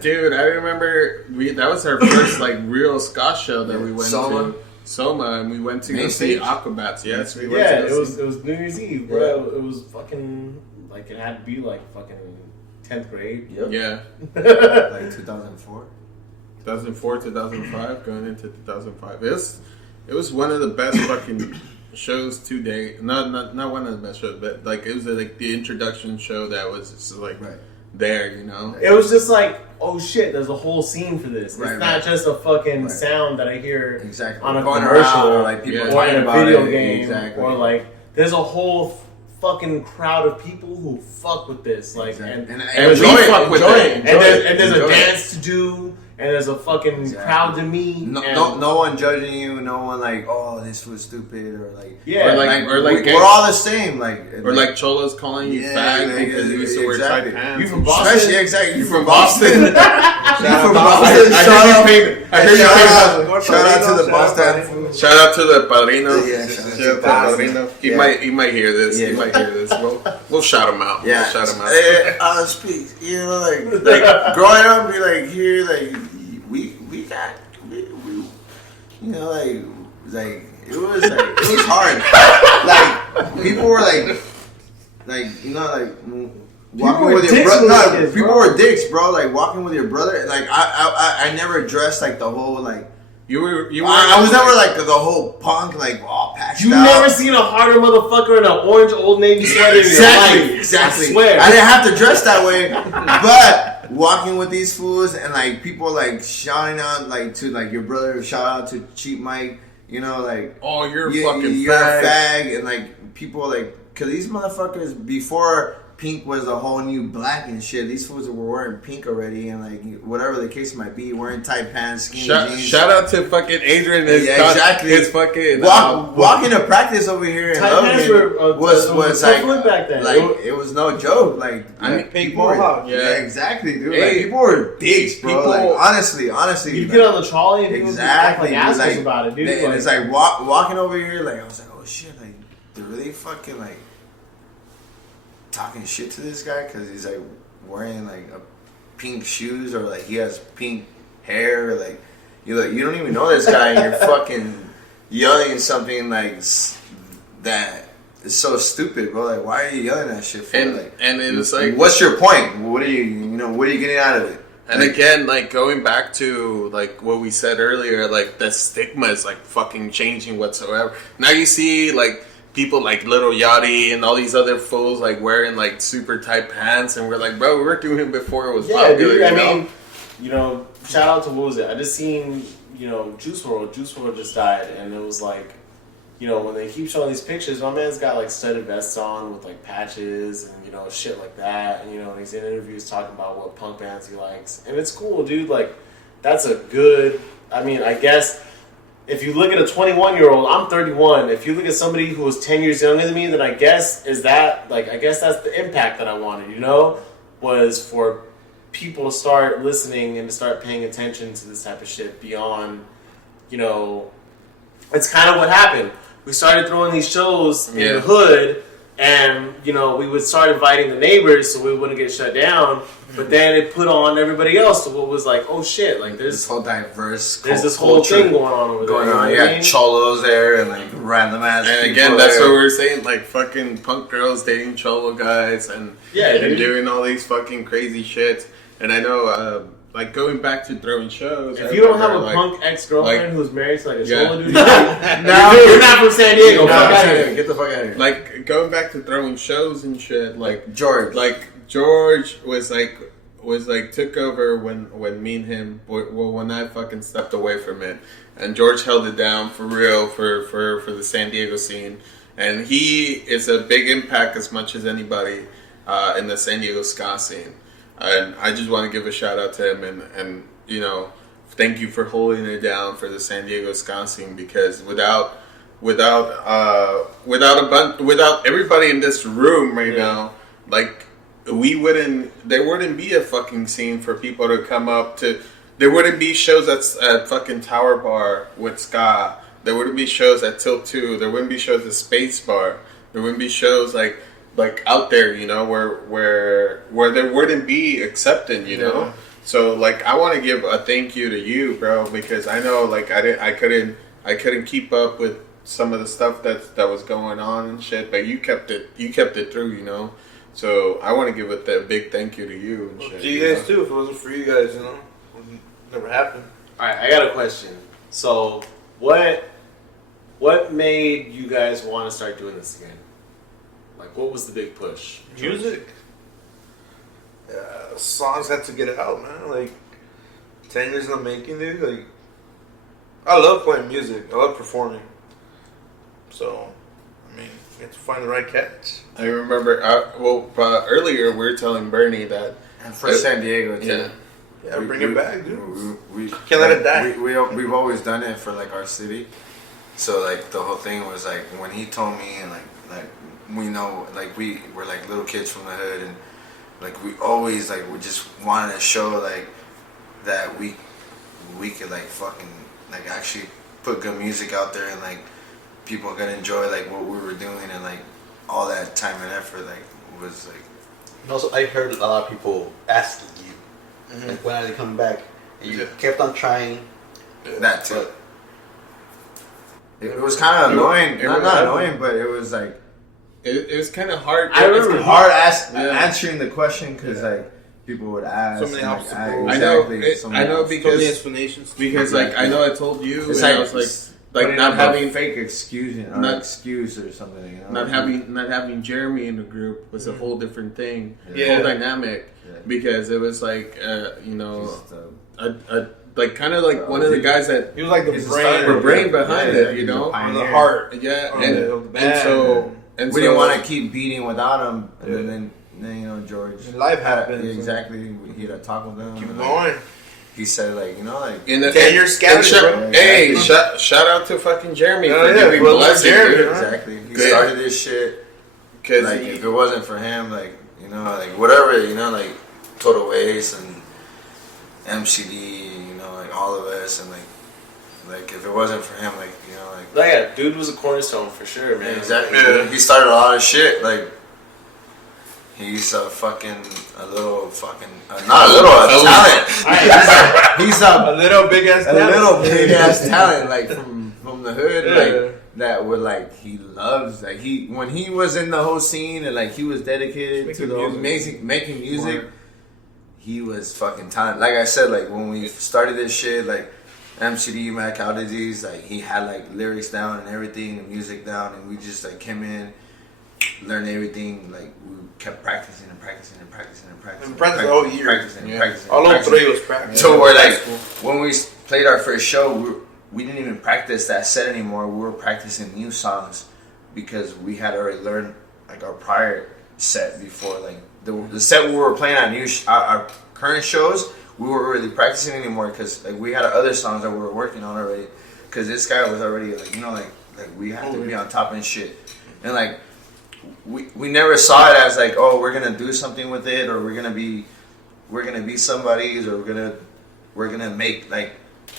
Dude, I remember that was our first like real ska show that we went to. Soma, and we went to go see Aquabats. Yes, we went to go see. It was New Year's Eve, bro. Yeah. It was fucking like it had to be like fucking 10th grade. Yep. Yeah. Like 2004. 2004, 2005, going into 2005. It was one of the best fucking shows to date. Not one of the best shows, but like it was like the introduction show that was just like there, you know. It was just like, oh shit, there's a whole scene for this. It's not just a fucking sound that I hear on a commercial or like people or in a video game or like there's a whole fucking crowd of people who fuck with this, like and enjoy it. And there's a dance to do. And there's a fucking crowd to meet. No one judging you. No one like, oh, this was stupid, or like, we're all the same. Like cholos calling you fag because you used to wear tight pants. You from Boston? Exactly. You from Boston? You from Boston? I heard you paid. Shout out to the Boston. Shout out to the Padrino. Yeah, shout out to the Padrino. He might hear this. He might hear this. We'll shout him out. Yeah, we'll shout him out. Speak. You know, like growing up, be like here, like. We got, you know, like it was hard. Like people were like you know, like walking with your brother. No, people were dicks, bro. Like walking with your brother. Like I never dressed like the whole like. You were. I was never like the whole punk, like all patched out. You never seen a harder motherfucker in an orange Old Navy sweater in your life. Exactly. I swear. I didn't have to dress that way, but. Walking with these fools and like people like shouting out like to like your brother, shout out to Cheap Mike, you know, like oh you're a fag and like people like because these motherfuckers before pink was a whole new black and shit. These fools were wearing pink already and like whatever the case might be, wearing tight pants, skinny jeans. Shout out to fucking Adrian. His fucking walking to practice over here in Logan was like back then. Like it was no joke. Like I mean, pink mohawk. Yeah, exactly, dude. Like people were dicks, bro. Like, honestly, you get on the trolley and people act like assholes like, about it, dude. And it's like walking over here. Like I was like, oh shit, like they're really fucking like. Talking shit to this guy because he's like wearing like a pink shoes or like he has pink hair. Like you don't even know this guy and you're fucking yelling something like that is so stupid, bro. Like why are you yelling that shit for? And it was like, what's your point? What are you getting out of it? And like, again, like going back to like what we said earlier, like the stigma is like fucking changing whatsoever. Now you see like. People like Little Yachty and all these other fools like wearing like super tight pants, and we're like, bro, we were doing it before it was popular. Dude, I mean, you know, shout out to what was it? I just seen, you know, Juice WRLD. Juice WRLD just died, and it was like, you know, when they keep showing these pictures, my man's got like studded vests on with like patches and you know shit like that, and you know, he's in interviews talking about what punk bands he likes, and it's cool, dude. Like, that's a good. I mean, I guess. If you look at a 21-year-old, I'm 31. If you look at somebody who was 10 years younger than me, then I guess that's the impact that I wanted, you know, was for people to start listening and to start paying attention to this type of shit beyond, you know, it's kind of what happened. We started throwing these shows in the hood, and, you know, we would start inviting the neighbors so we wouldn't get shut down. But then it put on everybody else. So what was like, oh shit, like there's this whole diverse. There's this whole thing going on over there. You got cholos there and like random ass. And again, that's what we were saying. Like fucking punk girls dating cholo guys and doing all these fucking crazy shit. And I know, like going back to throwing shows. If you don't have a punk ex-girlfriend who's married to like a cholo dude, you're not from San Diego. Get the fuck out of here. Like going back to throwing shows and shit. Like George. George was like took over when me and him when I fucking stepped away from it, and George held it down for real for the San Diego scene, and he is a big impact as much as anybody in the San Diego ska scene, and I just want to give a shout out to him and you know thank you for holding it down for the San Diego ska scene because without everybody in this room right now like. There wouldn't be a fucking scene for people to come up to. There wouldn't be shows at fucking Tower Bar with ska. There wouldn't be shows at Tilt 2. There wouldn't be shows at Space Bar. There wouldn't be shows like like out there, you know, where there wouldn't be accepted, you know. So like I want to give a thank you to you, bro, because I know like I couldn't keep up with some of the stuff that was going on and shit, but you kept it through, you know. So I want to give a big thank you to you and shit. To you guys too. If it wasn't for you guys, you know, it would never happened. All right, I got a question. So, what made you guys want to start doing this again? Like, what was the big push? Music. Songs had to get out, man. Like 10 years in the making, dude. Like, I love playing music. I love performing. So, I mean, you have to find the right catch. I remember, earlier we were telling Bernie that And for San Diego, too. Yeah. Yeah, bring it back, dude. We Can't let it die. We've always done it for like our city. So like the whole thing was like when he told me and like we know like we were like little kids from the hood and like we always like we just wanted to show like that we could like fucking like actually put good music out there and like people could enjoy like what we were doing and like all that time and effort like was like. And also, I heard a lot of people asking you, like, when are they coming back? And you kept on trying. That too. It was kind of annoying. Not annoying, but it was like it was kind of hard. It's hard answering the question because like people would ask. So many obstacles. I know So many because explanations. like I know I told you It's and like, I was like not having fake excuse or something. You know? not having Jeremy in the group was a whole different thing. Yeah. Whole dynamic because it was like you know like kind of like one of the guys that He was like the brain behind it, you know, on the heart. Yeah, and we didn't want to keep beating without him, and then you know George. And life happened. Exactly, he had to talk with him. Keep going. He said like you know like 10 years scouting, bro. Hey, shout out to fucking Jeremy for giving well, blessing, Jeremy, dude. exactly. He started this shit. Cause like if it wasn't for him, like you know like whatever you know like Total Waste and MCD. All of us and like if it wasn't for him, like you know, like yeah, dude was a cornerstone for sure, man. Exactly. Yeah. He started a lot of shit. Like he's not a little talent. He's a little big ass talent, like from the hood, like that would like he loves like when he was in the whole scene and like he was dedicated to the making music. He was fucking talented. Like I said, like when we started this shit, like MCD, Mad Cow Disease, like he had like lyrics down and everything, and music down, and we just like came in, learned everything. Like we kept practicing and practicing. And practicing the whole year. Practicing. All of 3 was practicing. So we're like, when we played our first show, we didn't even practice that set anymore. We were practicing new songs because we had already learned like our prior set before, like. The set we were playing at our current shows, we weren't really practicing anymore because like we had other songs that we were working on already. Because this guy was already like you know like we had to be on top and shit, and like we never saw it as like oh we're gonna do something with it or we're gonna be somebody's or we're gonna make like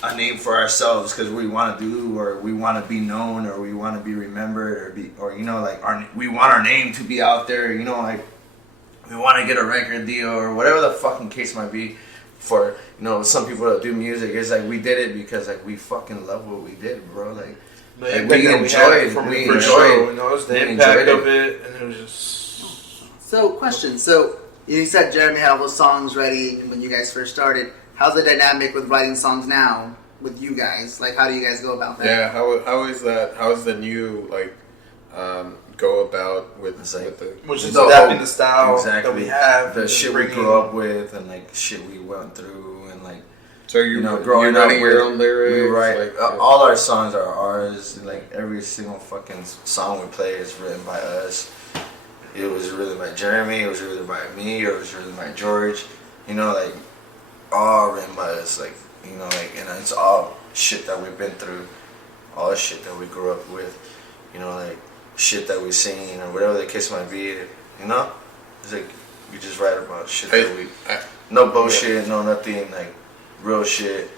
a name for ourselves because we want to do or we want to be known or we want to be remembered or you know like we want our name to be out there you know like. We want to get a record deal or whatever the fucking case might be for, you know, some people that do music. It's like we did it because like we fucking love what we did, bro. Like we enjoyed from we the enjoyed show, you know, it was the impact of it and it was just... So, question. So, you said Jeremy had all those songs ready when you guys first started. How's the dynamic with writing songs now with you guys? Like, how do you guys go about that? Yeah, how is that? How is the new, like, go about with the... Which is adapting the style that we have. The shit we grew up with and, like, shit we went through and, like... So you know, growing up, your own lyrics. We write like, all our songs are ours. And, like every single fucking song we play is written by us. It was written by Jeremy. It was written by me. Or it was written by George. You know, like all written by us. Like you know, like and it's all shit that we've been through. All the shit that we grew up with. You know, like shit that we've seen or whatever the case might be. You know, it's like we just write about shit that we. No bullshit. No nothing like. Real shit.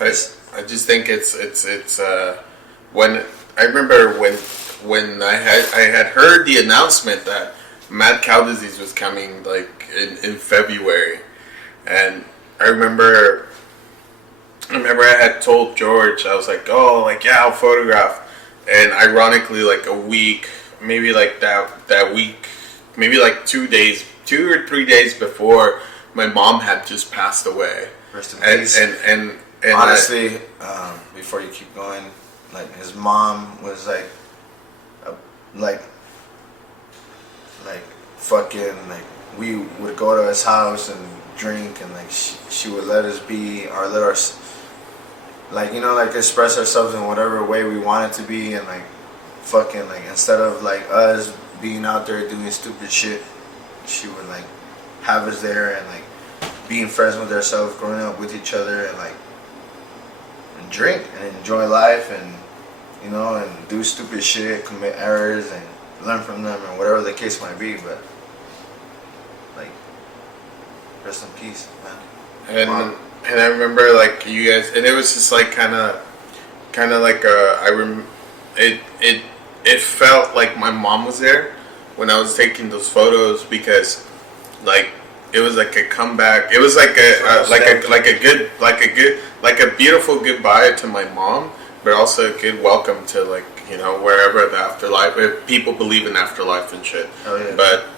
I just think it's when I remember when I had heard the announcement that Mad Cow Disease was coming like in February, and I remember I had told George, I was like, oh, like, yeah, I'll photograph. And ironically, like a week, maybe like that week, maybe like 2 or 3 days before, my mom had just passed away. Rest in peace. And honestly, before you keep going, like his mom was like fucking, like we would go to his house and drink, and like she would let us be, or let us, like, you know, like express ourselves in whatever way we wanted to be, and like fucking, like, instead of like us being out there doing stupid shit, she would like have us there and like being friends with ourselves, growing up with each other, and like and drink and enjoy life, and you know, and do stupid shit, commit errors, and learn from them, and whatever the case might be. But like, rest in peace, man. And I remember like you guys, and it was just like kind of like it felt like my mom was there when I was taking those photos, because like it was like a comeback. It was like a beautiful goodbye to my mom, but also a good welcome to, like, you know, wherever the afterlife. If people believe in afterlife and shit. Oh, yeah. But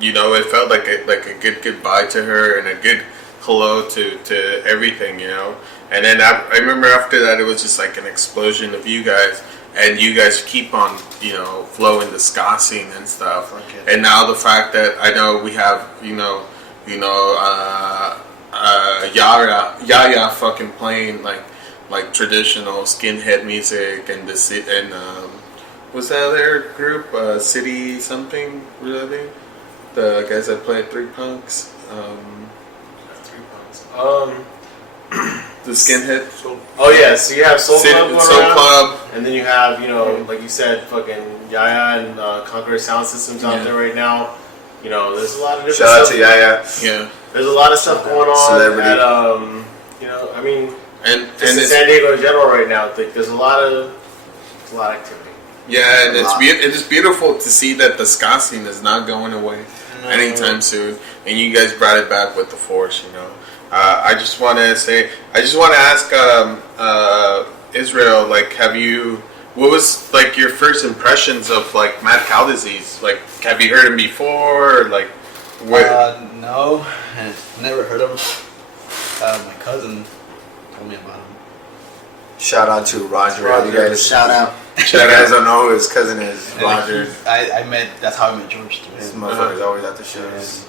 you know, it felt like a good goodbye to her, and a good hello to everything, you know. And then I remember after that, it was just like an explosion of you guys, and you guys keep on, you know, flowing the ska scene and stuff. Okay. And now the fact that I know we have, Yaya fucking playing like traditional skinhead music, and what's that other group? City something, really? The guys that play Three Punks. The skinhead. Oh yeah, so you have Soul Club going Soul around, Club. and then you have, you know, like you said, fucking Yaya and Conqueror Sound Systems out there right now. You know, there's a lot of different Shout out stuff. to Yaya. Yeah. There's a lot of stuff going on. Celebrity. At, you know, I mean, And just in San Diego in general right now, like, there's a lot of activity. yeah, and it's beautiful to see that the ska scene is not going away anytime soon, and you guys brought it back with the force, you know. I just want to ask Israel, like, what was like your first impressions of like Mad Cow Disease? Like, have you heard him before? Or, like, what? No, I never heard of him. My cousin told me about him. Shout out to Roger. You guys, Shout out. you guys don't know who his cousin is. And Roger. that's how I met George too. This motherfucker's always at the shows.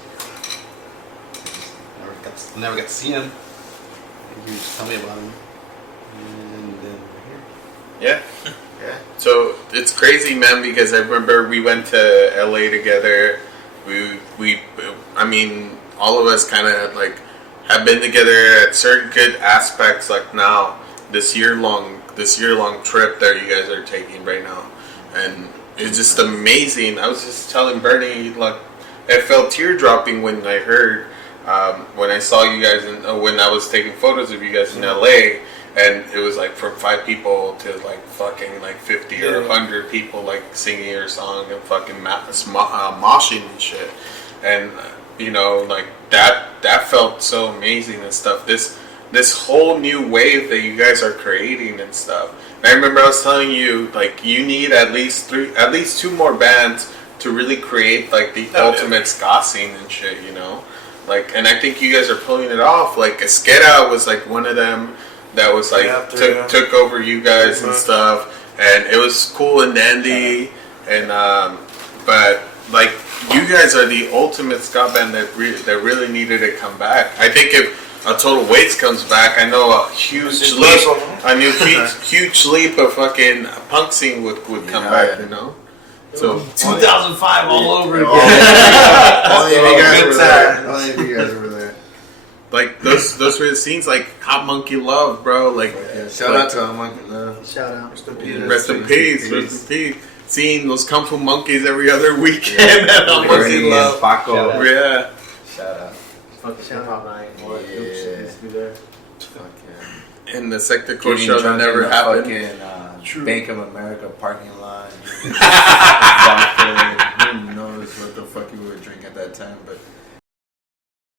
Never got to see him. He would just tell me about him. And then we're here. Yeah. Yeah. So it's crazy, man, because I remember we went to LA together. I mean, all of us kind of like have been together at certain good aspects. Like now, this year long trip that you guys are taking right now, and it's just amazing. I was just telling Bernie, like, it felt tear dropping when I heard. When I saw you guys, when I was taking photos of you guys in LA, and it was like from 5 people to like fucking like 50 or 100 people like singing your song and fucking moshing and shit, and you know, like that felt so amazing and stuff. This whole new wave that you guys are creating and stuff. And I remember I was telling you, like, you need at least 2 more bands to really create like the ultimate ska scene and shit, you know. Like, and I think you guys are pulling it off. Like, Esquera was like one of them that was like took over you guys and stuff, and it was cool and dandy. And but like, you guys are the ultimate ska band that really needed to come back. I think if a Total Waits comes back, I know a huge leap of fucking punk scene would come back. You know. So 2005 all over again. Only if you guys were there. Like those were the scenes, like Hot Monkey Love, bro. Like, Shout out to Hot Monkey Love. Shout out. Rest in peace. Rest in peace. Seeing those Kung Fu Monkeys every other weekend at Hot Monkey Love. Paco. Yeah. Shout out. Fucking hip hop night. What shit used to be there. And the Sector Core show that never happened. Fucking True. Bank of America parking lot. Vodka. Who knows what the fuck you would drink at that time, but.